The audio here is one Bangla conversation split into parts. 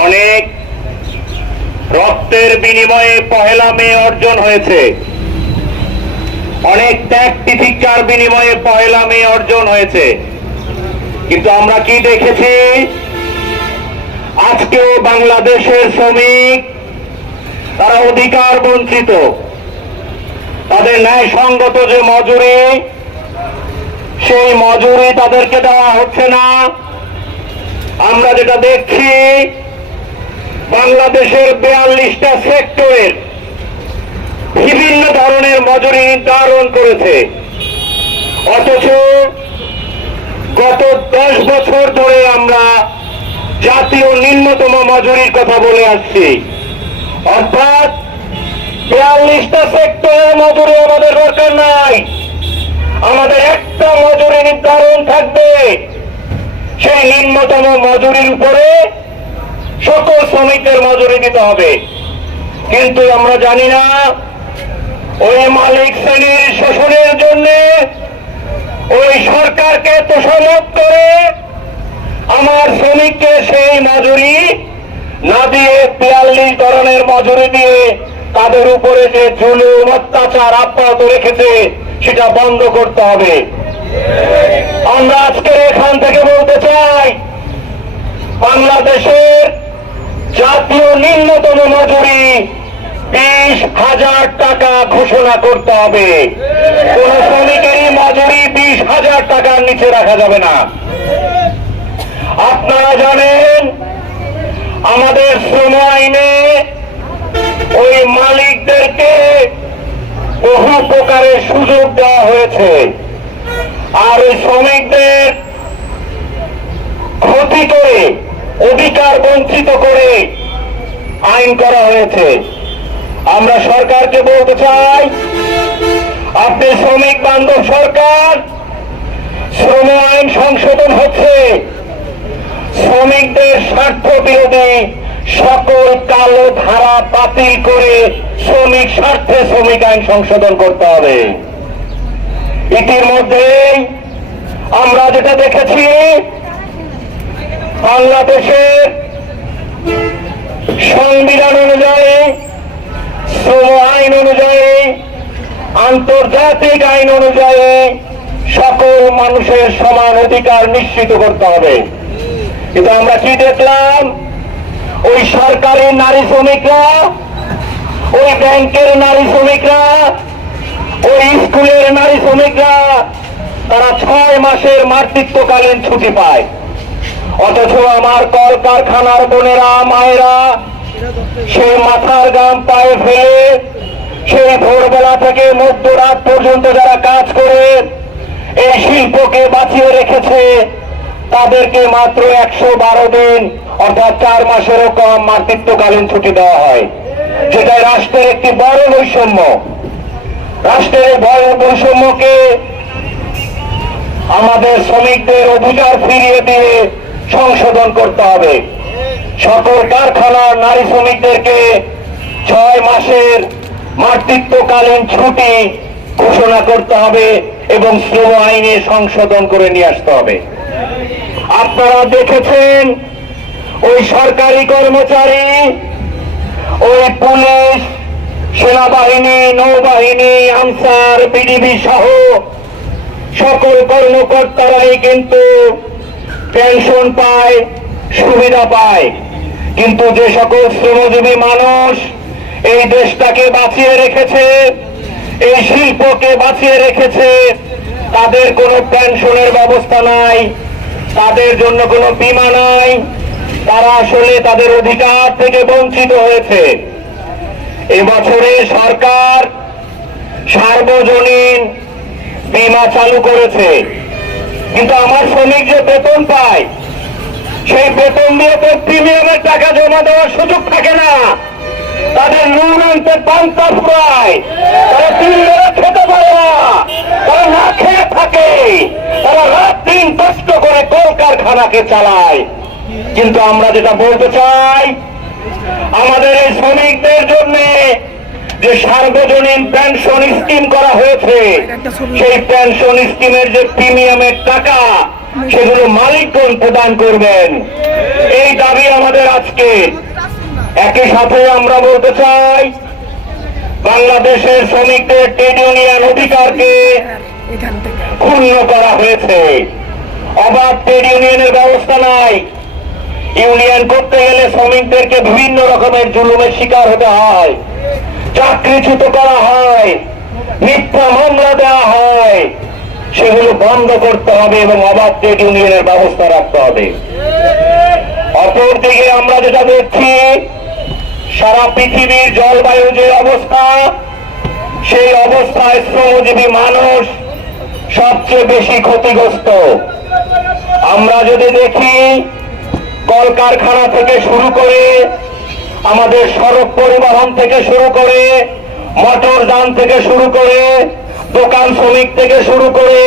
অনেক রক্তের বিনিময়ে পহেলা মে অর্জন হয়েছে, অনেক ত্যাগ তিতিক্ষার বিনিময়ে পহেলা মে অর্জন হয়েছে। কিন্তু আমরা কি দেখেছি? আজকেও বাংলাদেশের শ্রমিক তারা অধিকার বঞ্চিত, তাদের ন্যায়সঙ্গত যে মজুরি, সেই মজুরি তাদেরকে দেওয়া হচ্ছে না। আমরা যেটা দেখছি, বাংলাদেশের 42টা সেক্টরের বিভিন্ন ধরনের মজুরি নির্ধারণ করেছে, অথচ গত 10 বছর ধরে আমরা জাতীয় নিম্নতম মজুরির কথা বলে আসছি। অর্থাৎ 42টা সেক্টরের মজুরি আমাদের দরকার নাই, আমাদের একটা মজুরি নির্ধারণ থাকবে, সেই নিম্নতম মজুরির উপরে সকল শ্রমিকদের মজুরি দিতে হবে। কিন্তু আমরা জানি না, ওই মালিক শ্রেণীর শোষণের জন্য ওই সরকারকে তোষামত করে আমার শ্রমিককে সেই মজুরি না দিয়ে 42 ধরনের মজুরি দিয়ে তাদের উপরে যে জুলুম অত্যাচার অব্যাহত রেখেছে সেটা বন্ধ করতে হবে। আমরা আজকে এখান থেকে বলতে চাই, বাংলাদেশের জাতীয় নিম্নতম মজুরি 20,000 টাকা ঘোষণা করতে হবে। কোন শ্রমিকেরই মজুরি 20,000 টাকার নিচে রাখা যাবে না। আপনারা জানেন, আমাদের শ্রম আইনে ওই মালিকদেরকে বহু প্রকারের সুযোগ দেওয়া হয়েছে, আর ওই শ্রমিকদের ক্ষতি করে, অধিকার বঞ্চিত করে আইন করা হয়েছে। আমরা সরকারকে বলতে চাই, আপনি শ্রমিক বান্ধব সরকার, শ্রম আইন সংশোধন হচ্ছে, শ্রমিকদের স্বার্থ বিরোধী সকল কালো ধারা বাতিল করে শ্রমিক স্বার্থে শ্রমিক আইন সংশোধন করতে হবে। ইতিমধ্যে আমরা যেটা দেখেছি, বাংলাদেশের সংবিধান অনুযায়ী, শ্রম আইন অনুযায়ী, আন্তর্জাতিক আইন অনুযায়ী সকল মানুষের সমান অধিকার নিশ্চিত করতে হবে। কিন্তু আমরা কি দেখলাম? ওই সরকারি নারী শ্রমিকরা, ওই ব্যাংকের নারী শ্রমিকরা, ওই স্কুলের নারী শ্রমিকরা তারা 6 মাসের মাতৃত্বকালীন ছুটি পায়, অথচ আমার কলকারখানার বোনেরা, মায়েরা সেই মাথার গাম পায়ে ফেলে সেই ভোরবেলা থেকে মধ্যরাত পর্যন্ত যারা কাজ করে এই শিল্পকে বাঁচিয়ে রেখেছে, তাদেরকে মাত্র 112 দিন অর্থাৎ 4 মাসেরও কম মাতৃত্বকালীন ছুটি দেওয়া হয়, যেটা রাষ্ট্রের একটি বড় বৈষম্য। রাষ্ট্রের বড় বৈষম্যকে আমাদের শ্রমিকদের অধিকার ফিরিয়ে দিয়ে সংশোধন করতে হবে। সকল কারখানার নারী শ্রমিকদেরকে 6 মাসের মাতৃত্বকালীন ছুটি ঘোষণা করতে হবে এবং শ্রম আইনে সংশোধন করে নিয়ে আসতে হবে। আপনারা দেখেছেন, ওই সরকারি কর্মচারী, ওই পুলিশ, সেনাবাহিনী, নৌবাহিনী, আনসার, বিডিবি সহ সকল কর্মকর্তারাই কিন্তু পেনশন পায়, সুবিধা পায়। কিন্তু যে সকল শ্রমজীবী মানুষ এই দেশটাকে বাঁচিয়ে রেখেছে, এই শিল্পকে বাঁচিয়ে রেখেছে, তাদের কোনো পেনশনের ব্যবস্থা নাই, তাদের জন্য কোনো বীমা নাই, তারা আসলে তাদের অধিকার থেকে বঞ্চিত হয়েছে। এবছরে সরকার সার্বজনীন বীমা চালু করেছে, কিন্তু আমার শ্রমিক যে বেতন পায়, সেই বেতন দিয়ে তো প্রিমিয়ামের টাকা জমা দেওয়ার সুযোগ থাকে না। তাদের নুন আনতে পান্তা ফুরায়, তারা 3 বেলা খেতে পারে না, তারা না খেয়ে থাকে, তারা রাত দিন কষ্ট করে কলকারখানাকে চালায়। কিন্তু আমরা যেটা বলতে চাই, আমাদের এই শ্রমিকদের জন্য যে সার্বজনীন পেনশন স্কিম করা হয়েছে, সেই পেনশন স্কিমের যে প্রিমিয়ামের টাকা, সেগুলো মালিকগণ প্রদান করবেন, এই দাবি আমাদের আজকে আজকে। একই সাথে আমরা বলতে চাই, বাংলাদেশের শ্রমিকদের ট্রেড ইউনিয়ন অধিকারকে ক্ষুণ্ণ করা হয়েছে। অবাধ ট্রেড ইউনিয়নের ব্যবস্থা নাই। ইউনিয়ন করতে গেলে শ্রমিকদেরকে বিভিন্ন রকমের জুলুমের শিকার হতে হয়, চাকরিচ্যুত করা হয়, মিথ্যা মামলা দেওয়া হয়। সেগুলো বন্ধ করতে হবে এবং অবাধ ট্রেড ইউনিয়নের ব্যবস্থা রাখতে হবে। অপরদিকে আমরা যেটা দেখছি, সারা পৃথিবীর জলবায়ু যে অবস্থা, সেই অবস্থায় শ্রমজীবী মানুষ সবচেয়ে বেশি ক্ষতিগ্রস্ত। আমরা যদি দেখি, কলকারখানা থেকে শুরু করে, আমাদের সড়ক পরিবহন থেকে শুরু করে, মোটর যান থেকে শুরু করে, দোকান শ্রমিক থেকে শুরু করে,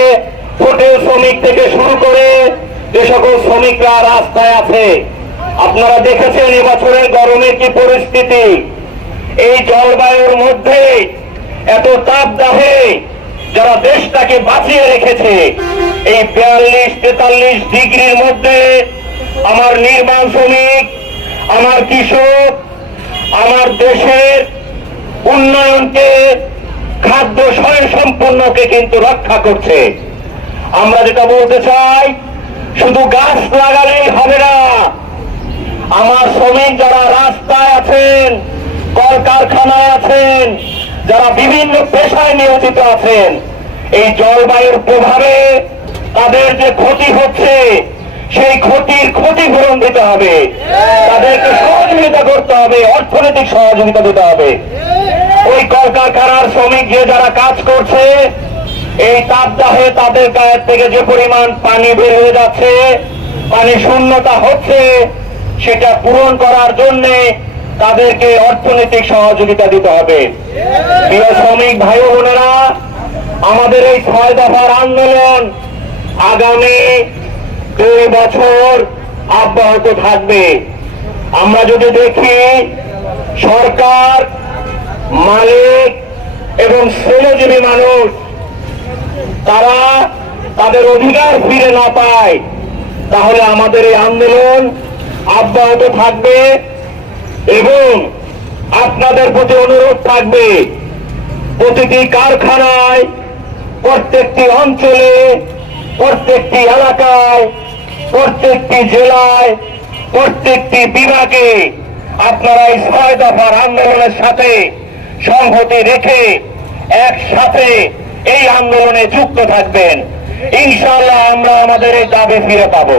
হোটেল শ্রমিক থেকে শুরু করে, যে সকল শ্রমিকরা রাস্তায় আছে, আপনারা দেখেছেন এবছরের গরমের কি পরিস্থিতি। এই জলবায়ুর মধ্যে এত তাপদাহে যারা দেশটাকে বাঁচিয়ে রেখেছে, এই 42-43 ডিগ্রির মধ্যে আমার নির্মাণ শ্রমিক, আমার কৃষক, আমার দেশের উন্নয়নকে, খাদ্য স্বয়ংসম্পূর্ণকে কিন্তু রক্ষা করছে। আমরা যেটা বলতে চাই, শুধু গাছ লাগালেই হবে না। আমার শ্রমিক যারা রাস্তায় আছেন, কলকারখানায় আছেন, যারা বিভিন্ন পেশায় নিয়োজিত আছেন, এই জলবায়ুর প্রভাবে তাদের যে ক্ষতি হচ্ছে, সেই ক্ষতির ক্ষতিপূরণ দিতে হবে। তাদেরকে সহযোগিতা করতে হবে, অর্থনৈতিক সহযোগিতা দিতে হবে। ওই কলকারখানার শ্রমিক যে যারা কাজ করছে, এই তাপদাহে তাদের গায়ের থেকে যে পরিমাণ পানি বের হয়ে যাচ্ছে, পানি শূন্যতা হচ্ছে, সেটা পূরণ করার জন্য তাদেরকে অর্থনৈতিক সহযোগিতা দিতে হবে। প্রিয় শ্রমিক ভাই বোনেরা, আমাদের এই 6 দফার আন্দোলন আগামী 2 বছর অব্যাহত থাকবে। আমরা যদি দেখি, সরকার, মালিক এবং শ্রমজীবী মানুষ তারা তাদের অধিকার ফিরে না পায়, তাহলে আমাদের এই আন্দোলন অব্যাহত থাকবে। এবং আপনাদের প্রতি অনুরোধ থাকবে, প্রতিটি কারখানায়, প্রত্যেকটি অঞ্চলে, প্রত্যেকটি এলাকায়, প্রত্যেকটি জেলায়, প্রত্যেকটি বিভাগে আপনারা এই 6 দফার আন্দোলনের সাথে সংহতি রেখে একসাথে এই আন্দোলনে যুক্ত থাকবেন। ইনশাআল্লাহ আমরা আমাদের এই দাবি ফিরে পাব।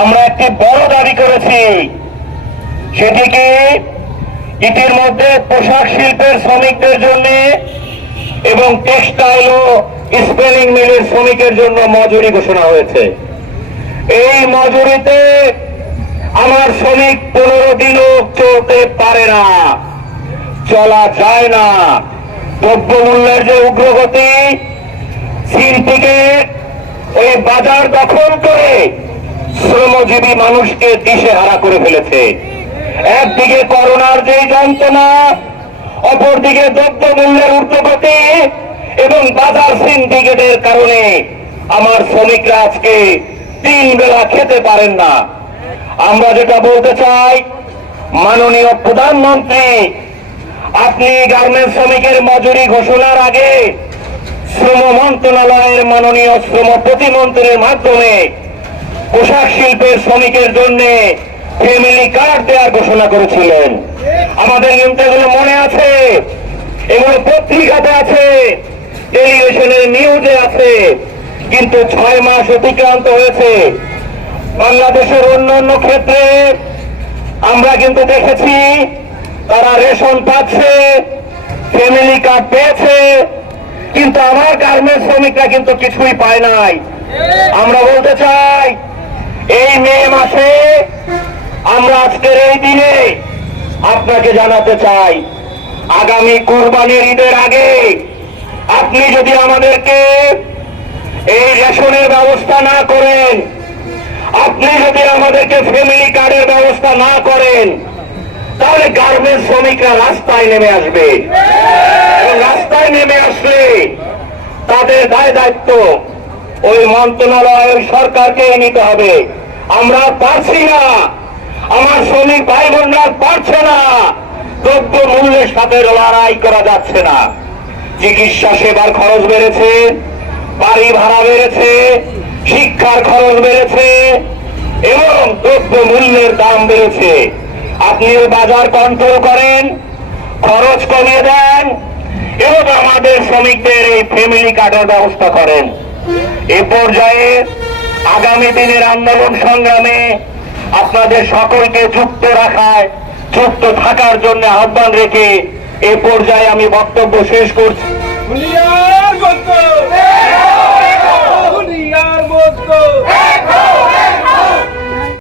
আমরা একটি বড় দাবি করেছি, সেটি কি, ইতিমধ্যে পোশাক শিল্পের শ্রমিকদের জন্য এবং টেক্সটাইল ও স্পিনিং মিলের শ্রমিকের জন্য মজুরি ঘোষণা হয়েছে। এই মজুরিতে আমার শ্রমিক 15 দিনও চলতে পারে না, চলা যায় না। দ্রব্যমূল্যের যে উগ্রগতি, সিন্ডিকেট ওই বাজার দখল করে শ্রমজীবী মানুষকে দিশেহারা করে ফেলেছে। একদিকে করোনার যে যন্ত্রণা, অপরদিকে দ্রব্যমূল্যের ঊর্ধ্বগতি এবং বাজার সিন্ডিকেটের কারণে আমার শ্রমিকরা আজকে 3 বেলা খেতে পারেন না। আমরা যেটা বলতে চাই, মাননীয় প্রধানমন্ত্রী, আপনি গার্মেন্টস শ্রমিকের মজুরি ঘোষণার আগে শ্রম মন্ত্রণালয়ের মাননীয় শ্রম প্রতিমন্ত্রীর মাধ্যমে পোশাক শিল্পের শ্রমিকের জন্য ফ্যামিলি কার্ড দেওয়ার ঘোষণা করেছিলেন। আমাদের কিন্তু এগুলো মনে আছে, এগুলো পত্রিকাতে আছে, টেলিভিশনের নিউজে আছে। কিন্তু 6 মাস অতিক্রান্ত হয়েছে। বাংলাদেশের অন্যান্য ক্ষেত্রে আমরা কিন্তু দেখেছি তারা রেশন পাচ্ছে, ফ্যামিলি কার্ড পেয়েছে, কিন্তু আমার গার্মেন্টস শ্রমিকরা কিন্তু কিছুই পায় নাই। আমরা বলতে চাই, এই মে মাসে আমরা আজকের এই দিনে আপনাকে জানাতে চাই, আগামী কুরবানির ঈদের আগে আপনি যদি আমাদেরকে এই রেশনের ব্যবস্থা না করেন, আপনি যদি আমাদেরকে ফ্যামিলি কার্ডের ব্যবস্থা না করেন, তাহলে গার্মেন্টস শ্রমিকরা রাস্তায় নেমে আসবে। এবং রাস্তায় নেমে আসলে তাদের দায় দায়িত্ব ওই মন্ত্রণালয়, ওই সরকারকে নিতে হবে। আমরা পারছি না, আমার শ্রমিক ভাই বোনরা পারছে না, দ্রব্য মূল্যের সাথে লড়াই করা যাচ্ছে না। চিকিৎসা সেবার খরচ বেড়েছে, বাড়ি ভাড়া বেড়েছে, শিক্ষার খরচ বেড়েছে এবং দ্রব্য মূল্যের দাম বেড়েছে। আপনি বাজার কন্ট্রোল করেন, খরচ কমিয়ে দেন এবং আমাদের শ্রমিকদের এই ফ্যামিলি কার্ডের ব্যবস্থা করেন। এ পর্যায়ে আগামী দিনের আন্দোলন সংগ্রামে আপনাদের সকলকে যুক্ত থাকার জন্য আহ্বান রেখে এ পর্যায়ে আমি বক্তব্য শেষ করছি।